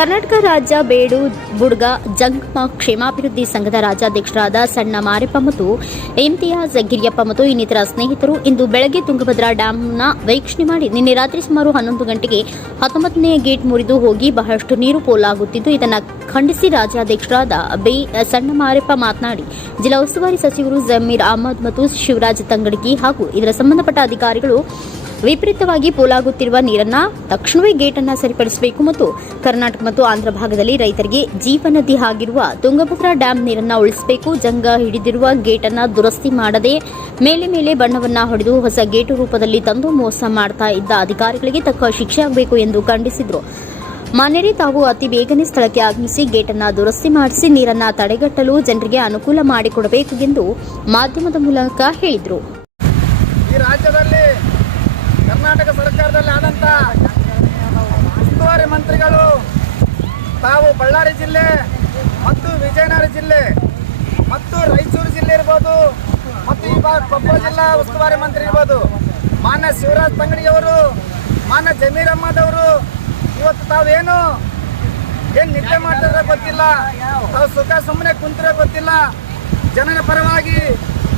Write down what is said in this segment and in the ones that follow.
ಕರ್ನಾಟಕ ರಾಜ್ಯ ಬೇಡು, ಬುಡ್ಗ ಜಂಗ್ಮ ಕ್ಷೇಮಾಭಿವೃದ್ಧಿ ಸಂಘದ ರಾಜ್ಯಾಧ್ಯಕ್ಷರಾದ ಸಣ್ಣ ಮಾರೆಪ್ಪ ಮತ್ತು ಇಮ್ತಿಯಾಜ್ ಗಿರಿಯಪ್ಪ ಮತ್ತು ಇನ್ನಿತರ ಸ್ನೇಹಿತರು ಇಂದು ಬೆಳಗ್ಗೆ ತುಂಗಭದ್ರಾ ಡ್ಯಾಂನ ವೀಕ್ಷಣೆ ಮಾಡಿ ನಿನ್ನೆ ರಾತ್ರಿ ಸುಮಾರು ಹನ್ನೊಂದು ಗಂಟೆಗೆ ಹತ್ತೊಂಬತ್ತನೇ ಗೇಟ್ ಮುರಿದು ಹೋಗಿ ಬಹಳಷ್ಟು ನೀರು ಪೋಲಾಗುತ್ತಿದ್ದು, ಇದನ್ನು ಖಂಡಿಸಿ ರಾಜ್ಯಾಧ್ಯಕ್ಷರಾದ ಬಿ, ಸಣ್ಣ ಮಾರೆಪ್ಪ ಮಾತನಾಡಿ, ಜಿಲ್ಲಾ ಉಸ್ತುವಾರಿ ಸಚಿವರು ಜಮೀರ್ ಅಹಮದ್ ಮತ್ತು ಶಿವರಾಜ್ ತಂಗಡಗಿ ಹಾಗೂ ಇದರ ಸಂಬಂಧಪಟ್ಟ ಅಧಿಕಾರಿಗಳು ವಿಪರೀತವಾಗಿ ಪೋಲಾಗುತ್ತಿರುವ ನೀರನ್ನ ತಕ್ಷಣವೇ ಗೇಟ್ ಅನ್ನ ಸರಿಪಡಿಸಬೇಕು ಮತ್ತು ಕರ್ನಾಟಕ ಮತ್ತು ಆಂಧ್ರ ಭಾಗದಲ್ಲಿ ರೈತರಿಗೆ ಜೀವನದಿ ಆಗಿರುವ ತುಂಗಭದ್ರಾ ಡ್ಯಾಂ ನೀರನ್ನ ಉಳಿಸಬೇಕು. ಜಂಗ ಹಿಡಿದಿರುವ ಗೇಟ್ ಅನ್ನ ದುರಸ್ತಿ ಮಾಡದೆ ಮೇಲೆ ಮೇಲೆ ಬಣ್ಣವನ್ನ ಹೊಡೆದು ಹೊಸ ಗೇಟು ರೂಪದಲ್ಲಿ ತಂದು ಮೋಸ ಮಾಡ್ತಾ ಇದ್ದ ಅಧಿಕಾರಿಗಳಿಗೆ ತಕ್ಕ ಶಿಕ್ಷೆ ಆಗಬೇಕು ಎಂದು ಖಂಡಿಸಿದರು. ಮಾನ್ಯರೇ ತಾವು ಅತಿ ಬೇಗನೆ ಸ್ಥಳಕ್ಕೆ ಆಗಮಿಸಿ ಗೇಟನ್ನು ದುರಸ್ತಿ ಮಾಡಿಸಿ ನೀರನ್ನ ತಡೆಗಟ್ಟಲು ಜನರಿಗೆ ಅನುಕೂಲ ಮಾಡಿಕೊಡಬೇಕು ಎಂದು ಮಾಧ್ಯಮದ ಮೂಲಕ ಹೇಳಿದರು ಈ ರಾಜ್ಯದಲ್ಲಿ ಕರ್ನಾಟಕ ಸರ್ಕಾರದಲ್ಲಿ ಆದಂಥ ಉಸ್ತುವಾರಿ ಮಂತ್ರಿಗಳು ತಾವು ಬಳ್ಳಾರಿ ಜಿಲ್ಲೆ, ಮತ್ತು ವಿಜಯನಗರ ಜಿಲ್ಲೆ, ಮತ್ತು ರಾಯಚೂರು ಜಿಲ್ಲೆ ಇರ್ಬೋದು, ಮತ್ತು ಈ ಕೊಪ್ಪಳ ಜಿಲ್ಲಾ ಉಸ್ತುವಾರಿ ಮಂತ್ರಿ ಇರ್ಬೋದು. ಮಾನ್ಯ ಶಿವರಾಜ್ ತಂಗಡಿಯವರು ಮಾನ್ಯ ಜಮೀರ್ ಅಹ್ಮದ್ ಅವರು, ಇವತ್ತು ತಾವೇನು ಏನು ನಿದ್ದೆ ಮಾಡ್ತಾರ ಗೊತ್ತಿಲ್ಲ. ತಾವು ಸುಖ ಸುಮ್ಮನೆ ಕುಂತಿರೋ ಗೊತ್ತಿಲ್ಲ. ಜನರ ಪರವಾಗಿ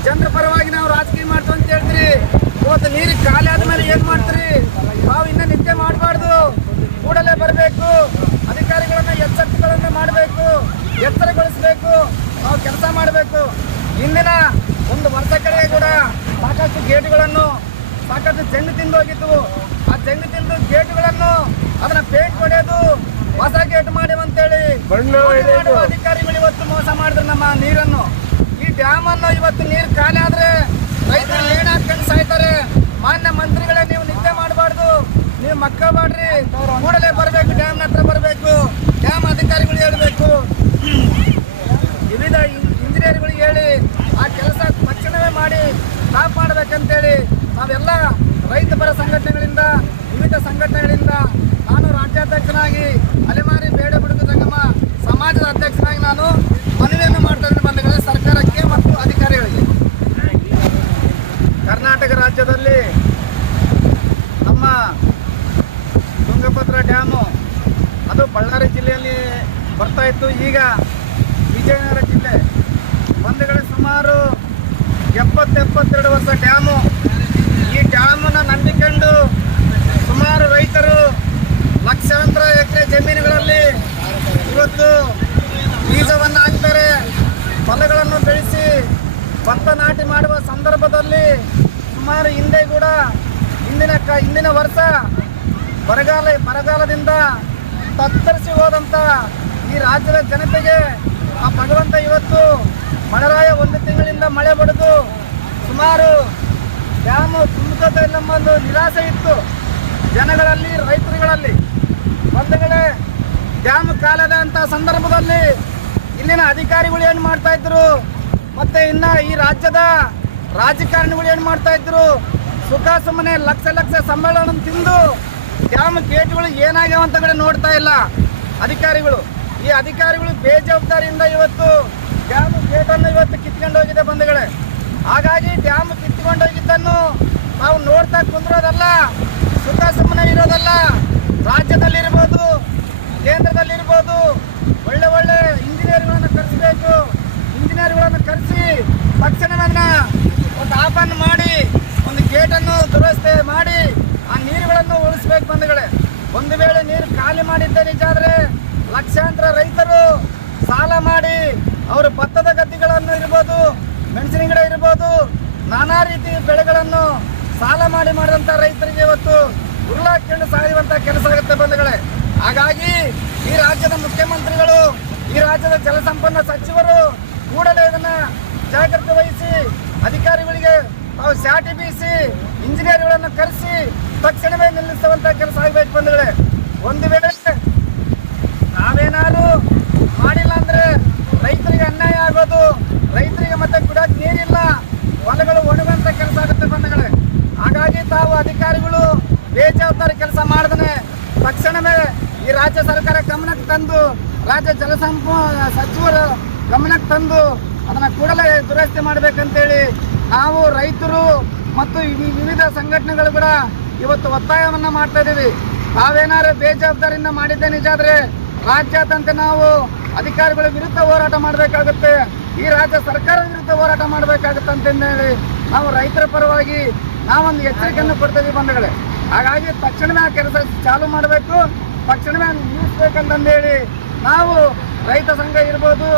ಜನರ ಪರವಾಗಿ ನಾವು ರಾಜಕೀಯ ಮಾಡ್ತೀವಿ ಅಂತ ಹೇಳ್ತೀರಿ. ಇವತ್ತು ನೀರಿಗೆ ಖಾಲಿ ಆದ್ಮೇಲೆ ಏನು ಮಾಡ್ತೀರಿ? ನಾವು ಇನ್ನೂ ನಿದ್ದೆ ಮಾಡಬಾರ್ದು. ಕೂಡಲೇ ಬರಬೇಕು. ಎಚ್ಚರಗೊಳಿಸಬೇಕು ನಾವು ಕೆಲಸ ಮಾಡಬೇಕು. ಇಂದಿನ ಒಂದು ವರ್ಷ ಕಡೆಗೆ ಕೂಡ ಸಾಕಷ್ಟು ಗೇಟ್ಗಳನ್ನು ಸಾಕಷ್ಟು ಜಂಗು ತಿಂದು ಹೋಗಿದ್ದವು ಆ ಜಂಗು ತಿಂದು ಗೇಟ್ಗಳನ್ನು ಅದನ್ನ ಪೇಂಟ್ ಹೊಡೆಯೋದು ಹೊಸ ಗೇಟ್ ಮಾಡಿ ಅಂತ ಹೇಳಿ ಮಾಡುವ ಅಧಿಕಾರಿಗಳು ಇವತ್ತು ಮೋಸ ಮಾಡಿದ್ರು ನಮ್ಮ ನೀರನ್ನು. ಈ ಡ್ಯಾಮ್ ಅನ್ನು ಇವತ್ತು ನೀರು ಖಾಲಿ ಆದ್ರೆ ರೈತರು ಲೇಣ ಹಾಕೊಂಡು ಸಾಯ್ತಾರೆ? ಮಾನ್ಯ ಮಂತ್ರಿಗಳೇ ನೀವು ನಿದ್ದೆ ಮಾಡಬಾರ್ದು. ನೀವು ಮಕ್ಕಳಬಾಡ್ರಿ ಕೂಡಲೇ ಬರಬೇಕು ಡ್ಯಾಮ್ ಹತ್ರ ಬರಬೇಕು. ಡ್ಯಾಮ್ ಅಧಿಕಾರಿಗಳು ಹೇಳಬೇಕು ವಿವಿಧ ಇಂಜಿನಿಯರ್ಗಳಿಗೆ ಹೇಳಿ ಆ ಕೆಲಸ ತಕ್ಷಣವೇ ಮಾಡಿ ಸ್ಟಾಪ್ ಮಾಡ್ಬೇಕಂತೇಳಿ ನಾವೆಲ್ಲ ರೈತ ಪರ ಸಂಘಟನೆಗಳಿಂದ ವಿವಿಧ ಸಂಘಟನೆಗಳಿಂದ ನಾನು ರಾಜ್ಯಾಧ್ಯಕ್ಷನಾಗಿ ಅಲೆಮಾರಿ ಬೇಡ ಬಿಡುಗು ಸಂಗಮ ಸಮಾಜದ ಅಧ್ಯಕ್ಷನಾಗಿ ನಾನು ಮನವಿಯನ್ನು ಮಾಡ್ತಾ ಇದ್ದೀನಿ ಸರ್ಕಾರಕ್ಕೆ ಮತ್ತು ಅಧಿಕಾರಿಗಳಿಗೆ. ಕರ್ನಾಟಕ ರಾಜ್ಯದಲ್ಲಿ ನಮ್ಮ ತುಂಗಭದ್ರಾ ಡ್ಯಾಮು, ಅದು ಬಳ್ಳಾರಿ ಜಿಲ್ಲೆಯಲ್ಲಿ ಬರ್ತಾ ಇತ್ತು. ಈಗ ವಿಜಯನಗರ ಜಿಲ್ಲೆ ಬಂಧುಗಳೇ, ಸುಮಾರು ಎಪ್ಪತ್ತೆಪ್ಪತ್ತೆರಡು ವರ್ಷ ಡ್ಯಾಮು ಭತ್ತ ನಾಟಿ ಮಾಡುವ ಸಂದರ್ಭದಲ್ಲಿ ಸುಮಾರು ಹಿಂದೆ ಕೂಡ ಹಿಂದಿನ ಕ ಹಿಂದಿನ ವರ್ಷ ಬರಗಾಲ ಬರಗಾಲದಿಂದ ತತ್ತರಿಸಿ ಹೋದಂಥ ಈ ರಾಜ್ಯದ ಜನತೆಗೆ ಆ ಭಗವಂತ ಇವತ್ತು ಮಳೆರಾಯ ಒಂದು ತಿಂಗಳಿಂದ ಮಳೆ ಬಡಿದು ಸುಮಾರು ಡ್ಯಾಮು ಒಂದು ನಿರಾಸೆ ಇತ್ತು. ಜನಗಳಲ್ಲಿ, ರೈತರುಗಳಲ್ಲಿ. ಬಂಧುಗಳೇ ಡ್ಯಾಮ್ ಕಾಲದ ಅಂತ ಸಂದರ್ಭದಲ್ಲಿ ಇಲ್ಲಿನ ಅಧಿಕಾರಿಗಳು ಏನು ಮಾಡ್ತಾ ಇದ್ರು? ಮತ್ತೆ ಇನ್ನ ಈ ರಾಜ್ಯದ ರಾಜಕಾರಣಿಗಳು ಏನು ಮಾಡ್ತಾ ಇದ್ರು? ಸುಖ ಸುಮ್ಮನೆ ಲಕ್ಷ ಲಕ್ಷ ಸಮ್ಮೇಳನ ತಿಂದು ಡ್ಯಾಮ್ ಗೇಟ್ಗಳು ಏನಾಗ್ಯಾವ ಅಂತ ಕಡೆ ನೋಡ್ತಾ ಇಲ್ಲ ಅಧಿಕಾರಿಗಳು. ಈ ಅಧಿಕಾರಿಗಳು ಬೇಜವಾಬ್ದಾರಿಯಿಂದ ಇವತ್ತು ಡ್ಯಾಮ್ ಗೇಟನ್ನು ಇವತ್ತು ಕಿತ್ಕೊಂಡು ಹೋಗಿದೆ ಬಂಧುಗಳೇ. ಹಾಗಾಗಿ ಡ್ಯಾಮ್ ಕಿತ್ಕೊಂಡು ಹೋಗಿದ್ದನ್ನು ನಾವು ನೋಡ್ತಾ ಕುಂದ್ರೋದಲ್ಲ, ಸುಖ ಸುಮ್ಮನೆ ಇರೋದಲ್ಲ. ರಾಜ್ಯದಲ್ಲಿರ್ಬೋದು, ಕೇಂದ್ರದಲ್ಲಿರ್ಬೋದು ಒಳ್ಳೆ ಒಳ್ಳೆ ಇಂಜಿನಿಯರ್ಗಳನ್ನು ಕರೆಸಬೇಕು ಇಂಜಿನಿಯರ್ಗಳನ್ನು ಕರೆಸಿ ತಕ್ಷಣವೇ ಅದನ್ನ ಒಂದು ಆಪನ್ ಮಾಡಿ, ಒಂದು ಗೇಟನ್ನು ದುರಸ್ತಿ ಮಾಡಿ, ಆ ನೀರುಗಳನ್ನು ಉಳಿಸ್ಬೇಕು ಬಂಧುಗಳೇ. ಒಂದು ವೇಳೆ ನೀರು ಖಾಲಿ ಮಾಡಿದ್ದೇ ನಿಜ ಆದರೆ ಲಕ್ಷಾಂತರ ರೈತರು ಸಾಲ ಮಾಡಿ ಅವರು ಭತ್ತದ ಗದ್ದೆಗಳನ್ನು ಇರ್ಬೋದು, ಮೆಣಸಿನ ಗಿಡ ಇರ್ಬೋದು, ನಾನಾ ರೀತಿ ಬೆಳೆಗಳನ್ನು ಸಾಲ ಮಾಡಿ ಮಾಡಿದಂಥ ರೈತರಿಗೆ ಇವತ್ತು ಉರುಳಾಕೊಂಡು ಸಾಯುವಂಥ ಕೆಲಸ ಆಗುತ್ತೆ ಬಂಧುಗಳೇ. ಹಾಗಾಗಿ ಈ ರಾಜ್ಯದ ಮುಖ್ಯಮಂತ್ರಿಗಳು, ಈ ರಾಜ್ಯದ ಜಲಸಂಪನ್ನ ಸಚಿವರು ಕೂಡಲೇ ಇದನ್ನ ಜಾಗ್ರತೆ ವಹಿಸಿ, ಅಧಿಕಾರಿಗಳಿಗೆ ತಾವು ಸ್ಯಾಟಿ ಬೀಸಿ, ಇಂಜಿನಿಯರ್ಗಳನ್ನು ಕರೆಸಿ, ತಕ್ಷಣವೇ ನಿಲ್ಲಿಸುವಂತ ಕೆಲಸ ಆಗಬೇಕು ಬಂಧುಗಳೇ. ಒಂದು ವೇಳೆ ನಾವೇನಾದ್ರು ಮಾಡಿಲ್ಲ ಅಂದ್ರೆ ರೈತರಿಗೆ ಅನ್ಯಾಯ ಆಗೋದು, ರೈತರಿಗೆ ಮತ್ತೆ ಕುಡಕ್ ನೀರಿಲ್ಲ, ಹೊಲಗಳು ಒಣಗುವಂತ ಕೆಲಸ ಆಗುತ್ತೆ ಬಂಧುಗಳೇ. ಹಾಗಾಗಿ ತಾವು ಅಧಿಕಾರಿಗಳು ಬೇಜವಾಬ್ದಾರಿ ಕೆಲಸ ಮಾಡಿದ್ರೆ ತಕ್ಷಣವೇ ಈ ರಾಜ್ಯ ಸರ್ಕಾರ ಗಮನಕ್ಕೆ ತಂದು, ರಾಜ್ಯ ಜಲಸಂಪ ಸಚಿವರು ಗಮನಕ್ಕೆ ತಂದು ಅದನ್ನ ಕೂಡಲೇ ದುರಸ್ತಿ ಮಾಡ್ಬೇಕಂತೇಳಿ ನಾವು ರೈತರು ಮತ್ತು ವಿವಿಧ ಸಂಘಟನೆಗಳು ಕೂಡ ಇವತ್ತು ಒತ್ತಾಯವನ್ನ ಮಾಡ್ತಾ ಇದ್ದೀವಿ. ತಾವೇನಾದ್ರು ಬೇಜವಾಬ್ದಾರಿಯಿಂದ ಮಾಡಿದ್ದೆ ನಿಜ ಆದ್ರೆ ರಾಜ್ಯಾದ್ಯಂತ ನಾವು ಅಧಿಕಾರಿಗಳ ವಿರುದ್ಧ ಹೋರಾಟ ಮಾಡಬೇಕಾಗುತ್ತೆ. ಈ ರಾಜ್ಯ ಸರ್ಕಾರದ ವಿರುದ್ಧ ಹೋರಾಟ ಮಾಡಬೇಕಾಗುತ್ತೆ ಅಂತಂದೇಳಿ ನಾವು ರೈತರ ಪರವಾಗಿ ನಾವೊಂದು ಎಚ್ಚರಿಕೆಯನ್ನು ಕೊಡ್ತೀವಿ ಬಂಧುಗಳೇ. ಹಾಗಾಗಿ ತಕ್ಷಣವೇ ಆ ಕೆಲಸ ಚಾಲು ಮಾಡಬೇಕು. ತಕ್ಷಣವೇ ನಿಲ್ಲಿಸ್ಬೇಕಂತಂದೇಳಿ ನಾವು ರೈತ ಸಂಘ ಇರ್ಬೋದು,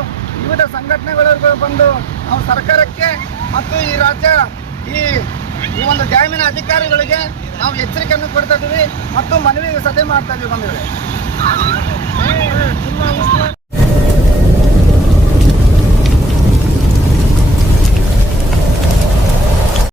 ವಿವಿಧ ಸಂಘಟನೆಗಳು ಬಂದು ನಾವು ಸರ್ಕಾರಕ್ಕೆ ಮತ್ತು ಈ ರಾಜ್ಯ, ಈ ಈ ಒಂದು ಡ್ಯಾಮಿನ ಅಧಿಕಾರಿಗಳಿಗೆ ನಾವು ಎಚ್ಚರಿಕೆಯನ್ನು ಕೊಡ್ತಾ ಇದ್ದೀವಿ ಮತ್ತು ಮನವಿ ಸಭೆ ಮಾಡ್ತಾ ಇದ್ದೀವಿ ಬಂಧುಗಳೇ.